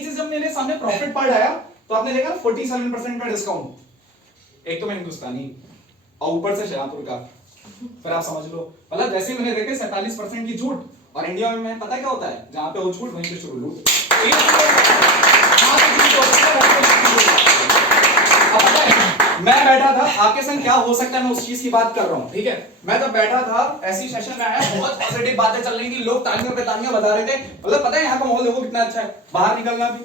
एक चीज जब मेरे सामने प्रॉफिट पार्ट आया तो आपने देखा 47% का डिस्काउंट, एक तो मैं हिंदुस्तानी और ऊपर से शाहपुर का, फिर आप समझ लो मतलब जैसे मैंने देखे 47% की छूट, और इंडिया में पता क्या होता है, जहां पे वो छूट वहीं पे शुरू लूट। मैं बैठा था, आपके संग क्या हो सकता है मैं उस चीज की बात कर रहा हूँ, ठीक है। मैं जब बैठा था ऐसी सेशन में आया, बहुत पॉजिटिव बातें चल रही थी, लोग तालियां पे तालियां बजा रहे थे, मतलब पता है यहाँ का माहौल देखो कितना अच्छा है, बाहर निकलना भी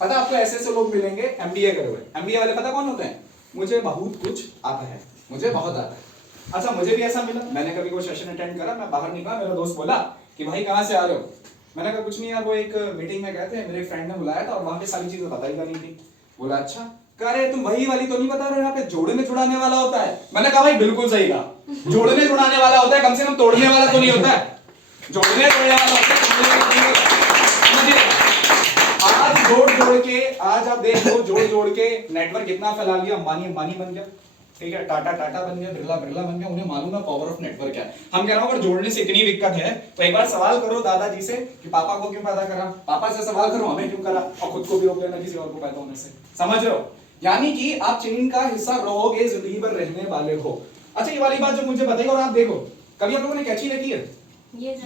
पता है आपको ऐसे ऐसे लोग मिलेंगे एमबीए करे हुए। एमबीए वाले पता कौन होते हैं, मुझे बहुत कुछ आता है, मुझे बहुत आता है। अच्छा मुझे भी ऐसा मिला, मैंने कभी कोई सेशन अटेंड करा, मैं बाहर निकला, मेरा दोस्त बोला कि भाई कहाँ से आ रहे हो, मैंने कहा कुछ नहीं यार, वो एक मीटिंग में गए थे, मेरे फ्रेंड ने बुलाया था और वहां पे सारी चीजें बताई जानी थी। बोला अच्छा, कह रहे तुम वही वाली तो नहीं बता रहे, यहाँ पे जोड़ने जुड़ाने वाला होता है। मैंने कहा भाई बिल्कुल सही कहा, जोड़ने जुड़ाने वाला होता है, कम से कम तोड़ने वाला तो नहीं होता है, जोड़ने जुड़ने वाला होता है। आज जोड़ जोड़ के, आज आप देख लो जोड़ जोड़ के नेटवर्क कितना फैला लिया, अंबानी अंबानी बन गया, ठीक है, टाटा टाटा बन गया, बिरला बिरला बन गया, उन्हें मालूम है पावर ऑफ नेटवर्क क्या है। हम कह रहा हूं अगर जोड़ने से इतनी दिक्कत है तो एक बार सवाल करो दादाजी से कि पापा को क्यों पैदा करा, पापा से सवाल करो हमें क्यों करा, और खुद को भी रोक लेना किसी और को पैदा होने से, समझ रहे हो। यानी कि आप चेन का हिस्सा रहोगे, जिंदगी भर रहने वाले हो। अच्छा ये वाली बात जो मुझे बताई, और आप देखो कभी आप लोगों ने कैंची रखी है,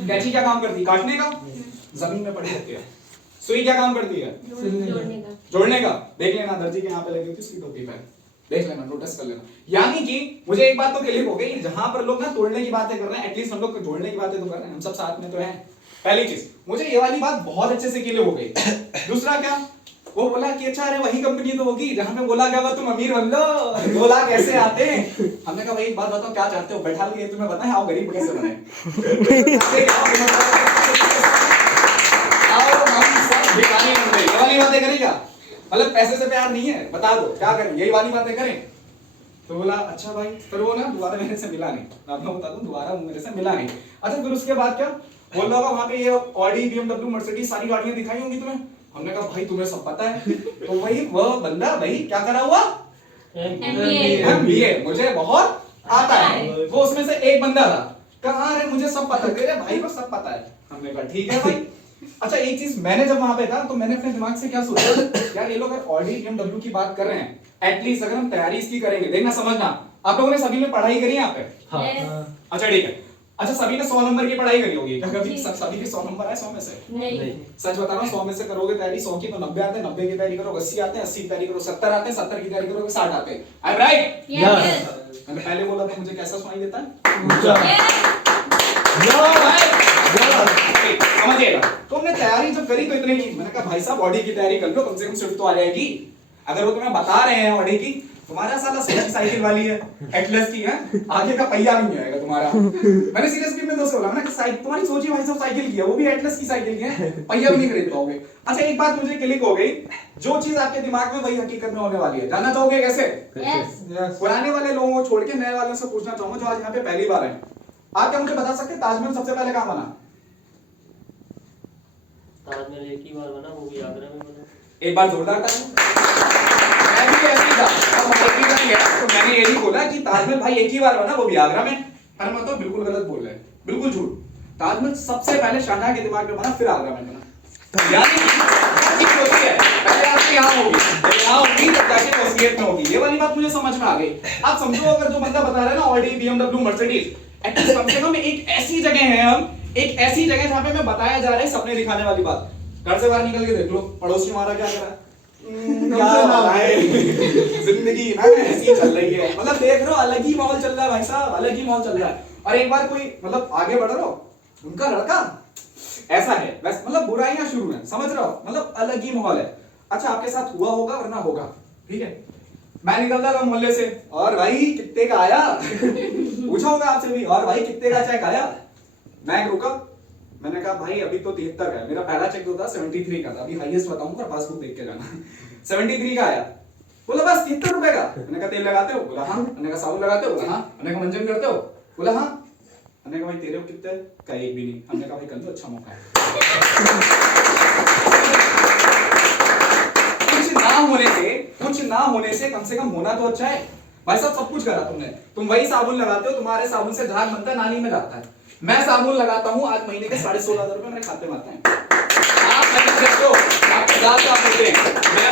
कैंची क्या काम करती है, काटने का, जमीन में पड़ी रहती है। सुई क्या काम करती है, जोड़ने का। देख लेना दर्जी के यहाँ पे लगी होती है सुई टोपी पे, देख लेना, नोटिस कर लेना। यानी कि मुझे एक बात तो क्लियर हो गई, जहां पर लोग ना तोड़ने की बातें कर रहे हैं, एटलीस्ट हम लोग जोड़ने की बातें तो कर रहे हैं, हम सब साथ में तो हैं। पहली चीज मुझे ये वाली बात बहुत अच्छे से क्लियर हो गई। दूसरा क्या, वो बोला कि अच्छा अरे वही कंपनी तो होगी जहां पे बोला क्या तुम अमीर बन लो, 2 लाख ऐसे आते हैं। हमने कहा भाई एक बात बताओ क्या चाहते हो, बैठा लिए तुम्हें बताएं आओ गरीब कैसे बने। आओ हम सब भिखारी बन गए, ये वाली बातें करें क्या, मतलब पैसे से प्यार नहीं है, बता दो क्या करें, यही वाली बातें करें। तो बोला अच्छा भाई, फिर वो ना दोबारा मेरे से मिला नहीं, मैं आपको बता दूं दोबारा वो मेरे से मिला नहीं। अच्छा फिर उसके बाद क्या बोल रहा होगा, वहां पे ये ऑडी बीएमडब्ल्यू मर्सिडीज सारी गाड़ियां दिखाई होंगी तुम्हें। हमने कहा भाई तुम्हें सब पता है। तो वही वो बंदा भाई क्या करा हुआ, एमबीए, मुझे बहुत आता है, वो उसमें से एक बंदा था, कहा अरे मुझे सब पता है, तेरे भाई को सब पता है। हमने कहा ठीक है भाई। अच्छा एक चीज मैंने जब वहां पे था तो मैंने अपने दिमाग से क्या सोचा, यार ये लोग अगर ऑडी बीएमडब्ल्यू की बात कर रहे हैं, एटलीस्ट अगर हम तैयारी इसकी करेंगे, देखना समझना, आप लोगों ने सभी ने पढ़ाई करी है यहाँ पे, अच्छा ठीक है। अच्छा सभी ने 100 नंबर की पढ़ाई करी होगी, क्या कभी सभी के 100 नंबर आए 100 में से? नहीं। सच बता रहा हूँ 100 में से करोगे तैयारी 100 की तो 90 आते हैं, 90 की तैयारी करो 80 आते हैं, 80 की तैयारी करो 70 आते हैं, 70 की तैयारी करोगे 60 आते हैं। I am right? यस। मैंने पहले बोला था मुझे कैसा सुनाई देता है, समझिएगा। तो हमने तैयारी जब करी तो इतने की, मैंने कहा भाई साहब ऑडी की तैयारी कर लो, कम से कम स्विफ्ट तो आ जाएगी। अगर वो तुम्हें बता रहे हैं ऑडी की, तुम्हारा साला साइकिल वाली है, एटलस की है, आगे का पहिया नहीं आएगा तुम्हारा। मैंने सीरियसली अपने दोस्त को बोला, मैंने कहा तुम्हारी सोची भाई साहब साइकिल की है, वो भी एटलस की साइकिल की है, पहिया भी नहीं खरीद पाओगे। अच्छा एक बात मुझे क्लिक हो गई, जो चीज आपके दिमाग में वही हकीकत में होने वाली है। जानना चाहोगे कैसे? पुराने वाले लोगों को छोड़ के नए वालों से पूछना चाहूंगा जो आज यहाँ पे पहली बार है, आप क्या मुझे बता सकते हैं ताजमहल सबसे पहले कहाँ बना? ताजमहल एक ही बार बना, वो भी आगरा में बना। एक बार जोरदार मैं भी ऐसे ही था, तो मैंने यही बोला कि ताजमहल भाई एक ही बार बना, वो भी आगरा में। पर मैं तो बिल्कुल गलत बोल रहे हैं, बिल्कुल झूठ। ताजमहल सबसे पहले शाहजहां के दिमाग में बना, फिर आगरा में बना। यानी कि होती है पहले आपके यहाँ होगी तब जाके वसीयत में होगी। ये वाली बात मुझे समझ में आ गई। आप समझो अगर जो बंदा बता रहा है ना ऑडी बीएमडब्ल्यू मर्सिडीज, एटलीस्ट कम से कम एक ऐसी जगह है, हम एक ऐसी जगह जहां पे हमें बताया जा रहा है सपने दिखाने वाली बात। घर से बाहर निकल के देख लो पड़ोसी हमारा क्या कर रहा है, जिंदगी ना ऐसी चल रही है, मतलब देख रहे हो अलग ही माहौल चल रहा है भाई साहब, अलग ही माहौल चल रहा है। और एक बार कोई मतलब आगे बढ़ रहा हो, उनका लड़का ऐसा है, बस मतलब बुराइयां शुरू हैं, समझ रहे हो, मतलब अलग ही माहौल है। अच्छा आपके साथ हुआ होगा वरना होगा, ठीक है। मैं निकलता था मोहल्ले से, और भाई कितने का आया पूछा होगा आपसे भी, और भाई कितने का चेक आया। मैं रुका, मैंने कहा भाई अभी तो 73 का है, मेरा पहला चेक तो था 73 का था, अभी हाईएस्ट बताऊंगा, पासबुक देख के जाना। 73 का आया, बोला बस 73 रुपए का। मैंने कहा तेल लगाते हो? बोला हाँ। मैंने कहा साबुन लगाते हो? बोला हाँ। मैंने कहा मंजन करते हो? बोला हाँ। मैंने कहा भाई तेरे को कितने? का एक भी नहीं। हमने कहा भाई कल तो अच्छा मौका है। कुछ ना होने से कम से कम होना तो अच्छा है। भाई साहब सब कुछ करा तुमने, तुम वही साबुन लगाते हो, तुम्हारे साबुन से झाग बनता है, नानी में जाता है। मैं साबुन लगाता हूँ, आज महीने के 16,500 रुपए मेरे खाते में आते हैं। आप दांत साफ होते हैं।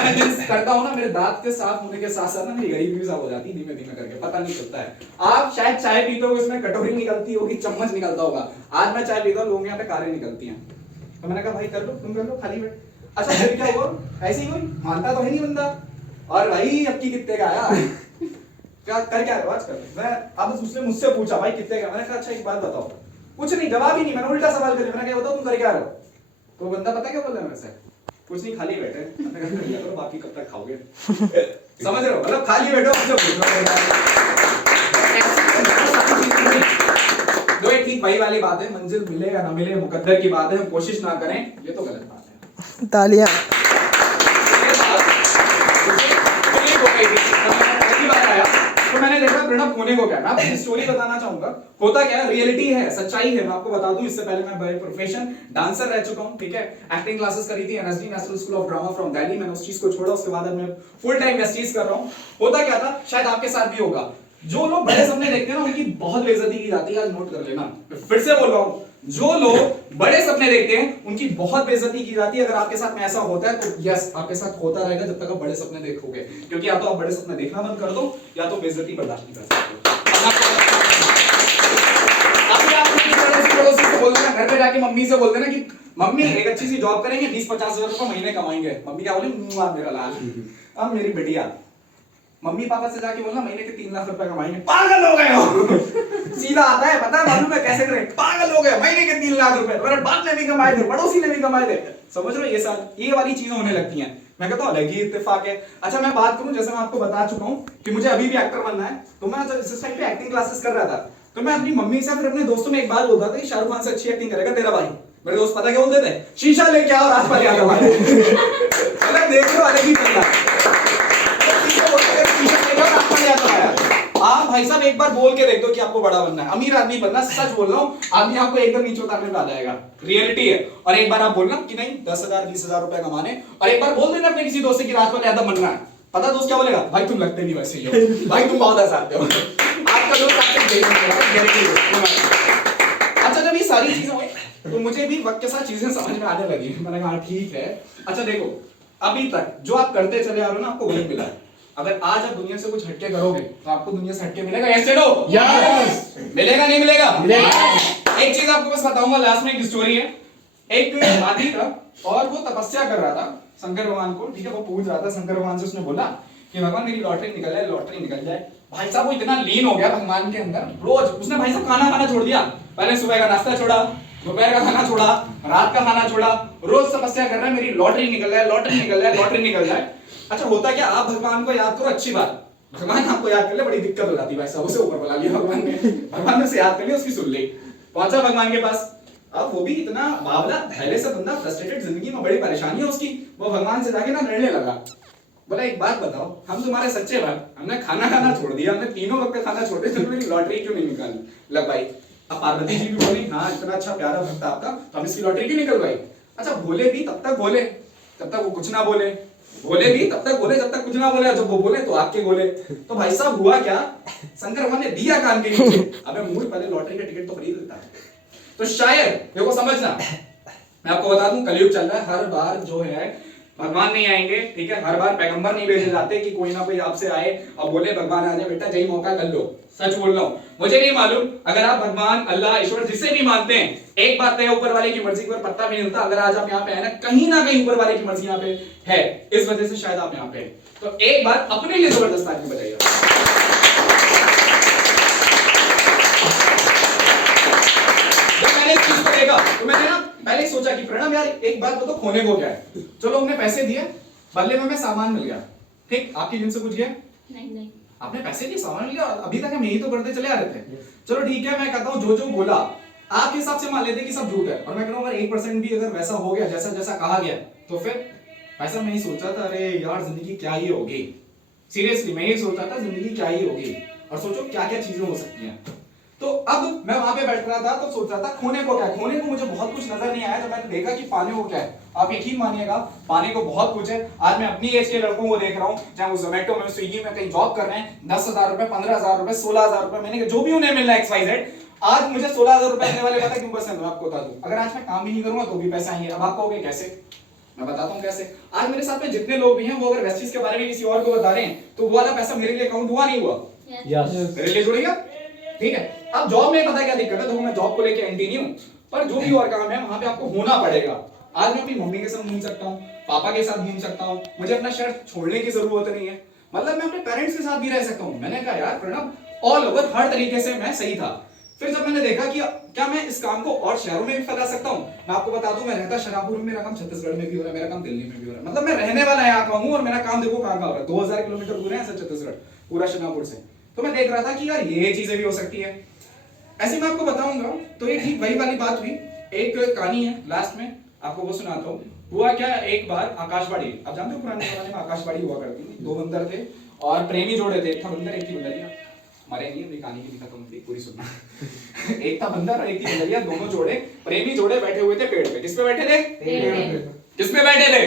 मैं जिन करता हूँ ना, मेरे दांत के साफ होने के साथ साथ ना मेरी गरीबी भी साफ हो जाती है धीमे धीमे करके, पता नहीं चलता है। आप शायद चाय पीते हो, इसमें कटोरी निकलती होगी, चम्मच निकलता होगा। आज मैं चाय पीता हूँ, लोगों के यहाँ पे कारें निकलती हैं। तो मैंने कहा भाई कर लो, तुम कर लो, खाली बैठ। अच्छा फिर क्या हुआ, ऐसे ही हुई, मानता तो है नहीं बंदा। और भाई अब की कितने का आया क्या कर, क्या रहे हो आजकल? मैं अब उसने मुझसे पूछा भाई कितने का, मैंने कहा अच्छा एक बात बताओ। कुछ नहीं, जवाब ही नहीं, मैंने उल्टा सवाल कर दिया। मैंने क्या बताओ तुम कर क्या रहे हो? तो बंदा पता क्या बोल रहा है मेरे से, कुछ नहीं खाली बैठे। मैंने कहा कर लिया करो, बाकी कब तक खाओगे? समझ रहे हो, मतलब खाली बैठो मुझसे पूछ रहे हो। ये ठीक वही वाली बात है, मंजिल मिले या ना मिले मुकद्दर की बात है, हम कोशिश ना करें ये तो गलत बात है। तालियां। तो मैंने देखा प्रणब होने को क्या, मैं आपको स्टोरी बताना चाहूंगा। होता क्या है, रियलिटी है, सच्चाई है, मैं आपको बता दूं। इससे पहले मैं बाय प्रोफेशन डांसर रह चुका हूं, ठीक है। एक्टिंग क्लासेस करी थी NSD, national school of drama from Delhi. मैंने उस चीज को छोड़ा, उसके बाद मैं फुल टाइम इस चीज कर रहा हूं। होता क्या था, शायद आपके साथ भी होगा, जो लोग बड़े सपने देखते हैं ना उनकी बहुत बेइज्जती की जाती है। आज नोट कर लेना, फिर से बोल रहा हूं, जो लोग बड़े सपने देखते हैं उनकी बहुत बेइज्जती की जाती है। अगर आपके साथ में ऐसा होता है तो यस, आपके साथ होता रहेगा जब तक आप बड़े सपने देखोगे, क्योंकि या तो आप बड़े सपने देखना बंद कर दो या तो बेइज्जती बर्दाश्त नहीं कर सकते। अभी आप पड़ोसी से बोल देना, घर पे जाके मम्मी से बोल देना कि मम्मी एक अच्छी सी जॉब करेंगे, 20-50 हजार रुपए महीने कमाएंगे। मम्मी क्या बोली, मेरा लाल, अब मेरी बेटिया। मम्मी पापा से जाके बोलना महीने के 3 लाख रुपए कमाएंगे। पागल हो गए हो सीधा आता है, पता है मालूम है कैसे करें, पागल हो गए, महीने के 3 लाख रुपए मेरे बाप ने भी कमाए थे, पड़ोसी ने भी कमाए थे। समझ रहे हो, ये साथ ये वाली चीजें होने लगती हैं। मैं कहता हूं अलग ही इत्तेफाक है। अच्छा मैं बात करूं, जैसे मैं आपको बता चुका हूं कि मुझे अभी भी एक्टर बनना है, तो मैं जिस टाइम पे एक्टिंग क्लासेस कर रहा था, तो मैं अपनी मम्मी से फिर अपने दोस्तों में एक बात बोलता था कि शाहरुख खान से अच्छी एक्टिंग करेगा तेरा भाई। मेरे दोस्त पता क्या बोलते थे, शीशा लेके आओ राजपाल यादव भाई। मतलब देख लो अलग ही बंदा, आप भाई साहब एक बार बोल के देख दो कि आपको बड़ा बनना है, अमीर आदमी बनना, सच बोल रहा हूँ, आदमी आपको एकदम नीचे उतारने पे आ जाएगा, रियलिटी है। और एक बार आप बोलना कि नहीं 10,000-20,000 रुपए कमाने, और एक बार बोल देना अपने किसी दोस्त से कि राजपाल यादव बनना है, पता दोस्त क्या बोलेगा, भाई तुम लगते नहीं वैसे ही हो, भाई तुम बहुत आसान हो, आपका दोस्त आपसे गारंटी। अच्छा जब ये सारी चीजें हुई तो मुझे भी वक्त के साथ चीजें समझ में आने लगी। मैंने कहा ठीक है। अच्छा देखो, अभी तक जो आप करते चले आ रहे हो ना, आपको वही मिला है। अगर आज आप दुनिया से कुछ हटके करोगे तो आपको दुनिया से हटके मिलेगा, ऐसे लो यस मिलेगा, नहीं मिलेगा, मिलेगा। एक चीज आपको बस बताऊंगा, लास्ट में एक स्टोरी है। एक आदमी था और वो तपस्या कर रहा था शंकर भगवान को, ठीक है, वो पूछ रहा था शंकर भगवान से। उसने बोला कि भगवान मेरी लॉटरी निकल जाए, लॉटरी निकल जाए। भाई साहब वो इतना लीन हो गया भगवान के अंदर, रोज उसने भाई साहब खाना खाना छोड़ दिया। पहले सुबह का नाश्ता छोड़ा, दोपहर का खाना छोड़ा, रात का खाना छोड़ा, रोज तपस्या कर रहा है मेरी लॉटरी निकल जाए, लॉटरी निकल जाए, लॉटरी निकल जाए। अच्छा होता क्या, आप भगवान को याद करो, अच्छी बात, भगवान आपको याद कर ले बड़ी दिक्कत हो जाती है भाई साहब। उसे ऊपर बुला लिया भगवान ने, भगवान ने उसे याद कर लिया, उसकी सुन ली, पहुंचा भगवान के पास। अब वो भी इतना बावला पहले से बंदा, फ्रस्ट्रेटेड, जिंदगी में बड़ी परेशानी है उसकी। वो भगवान से जाके ना लड़ने लगा, बोला एक बात बताओ, हम तुम्हारे सच्चे भाई, हमने खाना खाना छोड़ दिया, हमने तीनों वक्त का खाना छोड़ दिया, तो मेरी लॉटरी क्यों नहीं निकाली? लग भाई। अब पार्वती जी भी बोली हाँ इतना अच्छा प्यारा भक्त आपका, तो हम इसकी लॉटरी क्यों निकल भाई? अच्छा भोले भी तब तक बोले तब तक वो कुछ ना बोले, बोले भी तब तक बोले जब तक कुछ ना बोले, जब वो बोले तो आपके बोले। तो भाई साहब हुआ क्या, शंकर भगवान ने दिया कान के नीचे, अबे मूर्ख पहले लॉटरी का टिकट तो खरीद लेता है। तो शायद देखो समझना, मैं आपको बता दूं कलयुग चल रहा है, हर बार जो है भगवान नहीं आएंगे, ठीक है, हर बार पैगंबर नहीं भेजे जाते कि कोई ना कोई आपसे आए और बोले भगवान आ जाए बेटा, यही मौका कर लो। सच बोल रहा हूं, मुझे नहीं मालूम, अगर आप भगवान अल्लाह ईश्वर जिसे भी मानते हैं, एक बात है ऊपर वाले की मर्जी पर पत्ता भी नहीं हिलता। अगर आज आप यहाँ पे है ना कहीं ऊपर वाले की मर्जी यहाँ पे है, इस वजह से शायद आप यहाँ पे। तो एक बार अपने लिए जबरदस्त आदमी बताइए। जब मैंने इस चीज को देखा तो मैंने ना पहले ही सोचा कि प्रणव यार एक बात बताओ, खोने को क्या है? चलो हमने पैसे दिए, बदले में सामान मिल गया, ठीक, आपकी जिनसे कुछ गया नहीं, आपने पैसे दिए सामान लिया, अभी तक हम यही तो करते चले आ रहे थे। चलो ठीक है, मैं कहता हूँ जो जो बोला आपके हिसाब से मान लेते कि सब झूठ है, और मैं कहूँ अगर 1% भी अगर वैसा हो गया जैसा जैसा कहा गया, तो फिर ऐसा मैं ही सोचा था, अरे यार जिंदगी क्या ही होगी, सीरियसली मैं ही सोचा था जिंदगी क्या ही होगी, और सोचो क्या क्या चीजें हो सकती हैं। तो अब मैं वहां पे बैठ रहा था तो सोच रहा था खोने को क्या, खोने को मुझे बहुत कुछ नजर नहीं आया। जब मैंने देखा कि पाने को क्या है, आप यकीन मानिएगा पाने को बहुत कुछ है। आज मैं अपनी एज के लड़कों को देख रहा हूँ, चाहे वो जोमेटो में, स्विगी में कहीं जॉब कर रहे हैं, 10,000 रुपए, 15,000 रुपए, 16,000 रुपए महीने, जो भी उन्हें मिल रहा है XYZ। आज मुझे 16,000 रुपए देने वाले पता क्यों पसंद है, आपको बता दूं, अगर आज मैं काम ही नहीं करूंगा तो भी पैसे आएंगे। अब आप कहोगे कैसे? मैं बताता हूँ कैसे। आज मेरे साथ में जितने लोग भी हैं वो अगर वेस्ट चीज के बारे में किसी और को बता रहे हैं तो वो वाला पैसा मेरे लिए अकाउंट हुआ नहीं हुआ? मेरे लिए जुड़ गया। ठीक है, अब जॉब में पता क्या दिक्कत है, देखो मैं जॉब को लेके एंटी नहीं हूँ, पर जो भी और काम है वहां पे आपको होना पड़ेगा। आज मैं अपनी मम्मी के साथ घूम सकता हूँ, पापा के साथ घूम सकता हूँ, मुझे अपना शहर छोड़ने की जरूरत नहीं है, मतलब मैं अपने पेरेंट्स के साथ भी रह सकता हूँ। मैंने कहा यार प्रणव ऑल ओवर हर तरीके से मैं सही था। फिर जब मैंने देखा कि क्या मैं इस काम को और शहरों में भी फैला सकता हूँ, मैं आपको बता दूं, मैं रहता शराबपुर में, मेरा काम छत्तीसगढ़ में भी हो रहा है, मेरा काम दिल्ली में भी हो रहा है, मतलब मैं रहने वाला यहाँ का हूँ और मेरा काम देखो कहाँ का हो रहा है, 2000 किलोमीटर दूर है ऐसा छत्तीसगढ़ पूरा शराबपुर से। तो मैं देख रहा था कि यार ये चीजें भी हो सकती है। ऐसे मैं आपको बताऊंगा तो ये ठीक वही वाली बात हुई। एक कहानी है लास्ट में आपको वो सुनाता हूँ। हुआ क्या, एक बार आकाशवाणी, आप जानते हो पुराने जमाने में आकाशवाणी हुआ करती थी, दो बंदर थे और प्रेमी जोड़े थे, एक था बंदर एक थी बंदरिया। हमारे नहीं अपनी कहानी की भी खत्म होती पूरी सुनना। एक था बंदर और एक थी बंदरिया, दोनों जोड़े प्रेमी जोड़े बैठे हुए थे पेड़ पे। किस पे बैठे थे? किस पे बैठे थे?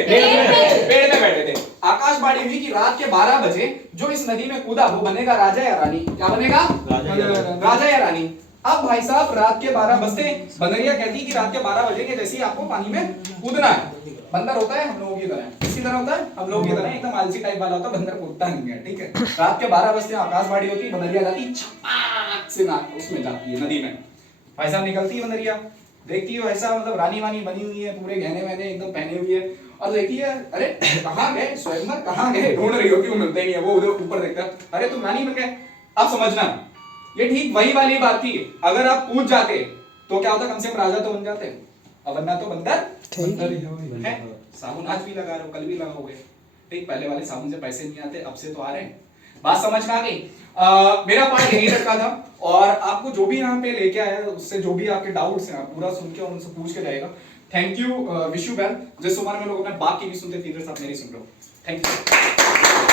पेड़ पे बैठे थे। आकाशवाणी हुई कि रात के 12 बजे जो इस नदी में कूदा वो बनेगा राजा या रानी। क्या बनेगा? राजा या रानी। अब भाई साहब रात के 12 बजते, बंदरिया कहती कि रात के 12 बजे के जैसे ही आपको पानी में कूदना है। बंदर होता है हम लोगों की तरह, किसी तरह होता है हम लोगों की तरह, एकदम आलसी टाइप वाला होता है, बंदर कूदता नहीं है। ठीक है, रात के 12 बजते आकाशवाणी होती, बंदरिया जाती छपाक से ना उसमें जाती है नदी में। भाई साहब निकलती है बंदरिया, देखती है ऐसा मतलब रानी वानी बनी हुई है, पूरे गहने वहने एकदम पहने हुई है, और देखती है अरे कहाँ गए स्वयंवर, कहाँ गए, ढूंढ रही होती, वो मिलते नहीं है। वो उधर ऊपर देखता है, अरे तुम रानी बन गए। अब समझना ये ठीक वही वाली बात थी, अगर आप कूद जाते तो क्या होता, कम से कम राजा तो बन जाते, अब वरना तो बंदर है। साबुन आज भी लगा रहे हो, कल भी लगाओगे। ठीक, पहले वाले साबुन से पैसे नहीं आते, अब से तो आ रहे हैं। बात समझ में आ गई? मेरा पार्ट यही रखा था, और आपको जो भी यहाँ पे लेके आया उससे जो भी आपके डाउट्स हैं आप पूरा सुन के और उनसे पूछ के जाएगा। Thank you, wish you well. जिस उम्र में लोग अपने बाप की भी सुनते थे, साथ मेरी सुन रहे हो। Thank you.